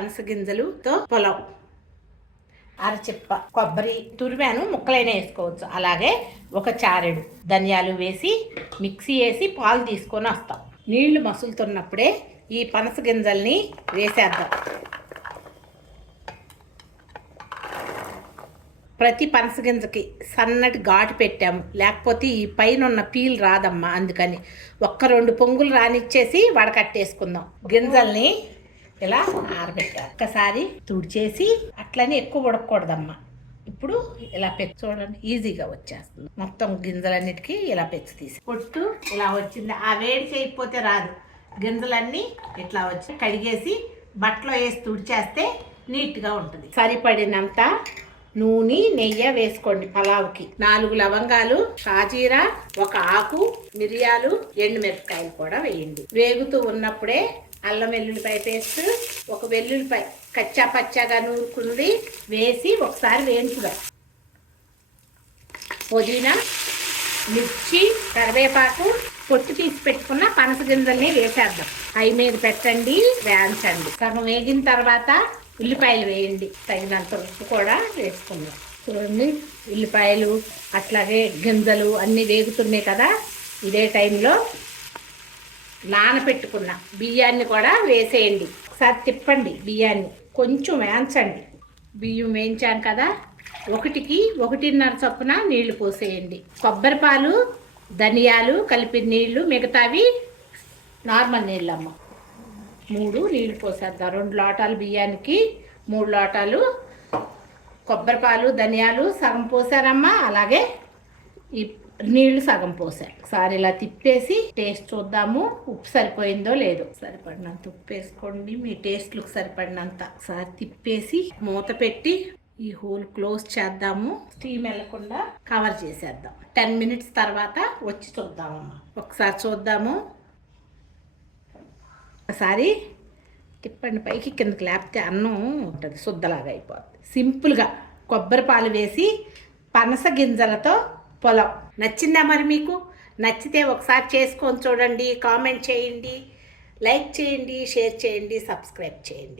పనస గింజలతో పులావ్. అరచిప్ప కొబ్బరి తురిమాను, ముక్కలైనా వేసుకోవచ్చు. అలాగే ఒక చారెడు ధనియాలు వేసి మిక్సీ వేసి పాలు తీసుకొని వస్తాం. నీళ్లు మసులుతున్నప్పుడే ఈ పనస గింజల్ని వేసేద్దాం. ప్రతి పనస గింజకి సన్నటి ఘాటు పెట్టాము, లేకపోతే ఈ పైన ఉన్న పీల్ రాదమ్మా. అందుకని 1-2 పొంగులు రానిచ్చేసి వడకట్టేసుకుందాం. గింజల్ని ఇలా ఆరబెట్టాలి. ఒక్కసారి తుడిచేసి అట్లనే ఎక్కువ ఉడకకూడదమ్మా. ఇప్పుడు ఇలా పెచ్చు చూడండి, ఈజీగా వచ్చేస్తుంది. మొత్తం గింజలన్నిటికీ ఇలా పెచ్చు తీసి పొట్టు ఇలా వచ్చింది. ఆ వేడి చేయకపోతే రాదు. గింజలన్నీ ఇట్లా వచ్చి కడిగేసి బట్టలో వేసి తుడిచేస్తే నీట్గా ఉంటుంది. సరిపడినంత నూనె నెయ్యి వేసుకోండి. పలావుకి 4 లవంగాలు, షాజీరా, 1 ఆకు, మిరియాలు, ఎండుమిరపకాయలు కూడా వేయండి. వేగుతూ ఉన్నప్పుడే అల్లం వెల్లుల్లిపాయ పేస్ట్, 1 వెల్లుల్లిపాయ కచ్చా పచ్చాగా నూరుకుంది వేసి ఒకసారి వేయించుగా. పుదీనా, మిర్చి, కరివేపాకు, పొట్టు తీసి పెట్టుకున్న పనస గింజల్ని వేసేద్దాం. హై మీద పెట్టండి, వేయించండి. సగం వేగిన తర్వాత ఉల్లిపాయలు వేయండి. తగినంత ఉప్పు కూడా వేసుకుందాం. చూడండి, ఉల్లిపాయలు అట్లాగే గింజలు అన్నీ వేగుతున్నాయి కదా. ఇదే టైంలో నానబెట్టుకున్న బియ్యాన్ని కూడా వేసేయండి. ఒకసారి తిప్పండి, బియ్యాన్ని కొంచెం వేయించండి. బియ్యం వేయించాను కదా, 1కి 1.5 చొప్పున నీళ్లు పోసేయండి. కొబ్బరి పాలు, ధనియాలు కలిపిన నీళ్లు, మిగతావి నార్మల్ నీళ్ళు అమ్మ. 3 నీళ్లు పోసేద్దాం. 2 లోటాలు బియ్యానికి 3 లోటాలు కొబ్బరి పాలు, ధనియాలు సగం పోసారమ్మా. అలాగే ఈ నీళ్లు సగం పోసారు. ఒకసారి ఇలా తిప్పేసి టేస్ట్ చూద్దాము, ఉప్పు సరిపోయిందో లేదో. సరిపడినంత ఉప్పు వేసుకోండి, మీ టేస్ట్లకు సరిపడినంత. ఒకసారి తిప్పేసి మూత పెట్టి ఈ హోల్ క్లోజ్ చేద్దాము. స్టీమ్ వెళ్ళకుండా కవర్ చేసేద్దాం. 10 మినిట్స్ తర్వాత వచ్చి చూద్దామమ్మా. ఒకసారి చూద్దాము. ఒకసారి తిప్పండి పైకి కిందకి, లేకపోతే అన్నం ఉంటుంది శుద్ధలాగా అయిపోతుంది. సింపుల్గా కొబ్బరి పాలు వేసి పనస గింజలతో పులావ్. నచ్చిందా మరి మీకు? నచ్చితే ఒకసారి చేసుకొని చూడండి, కామెంట్ చేయండి, లైక్ చేయండి, షేర్ చేయండి, సబ్స్క్రైబ్ చేయండి.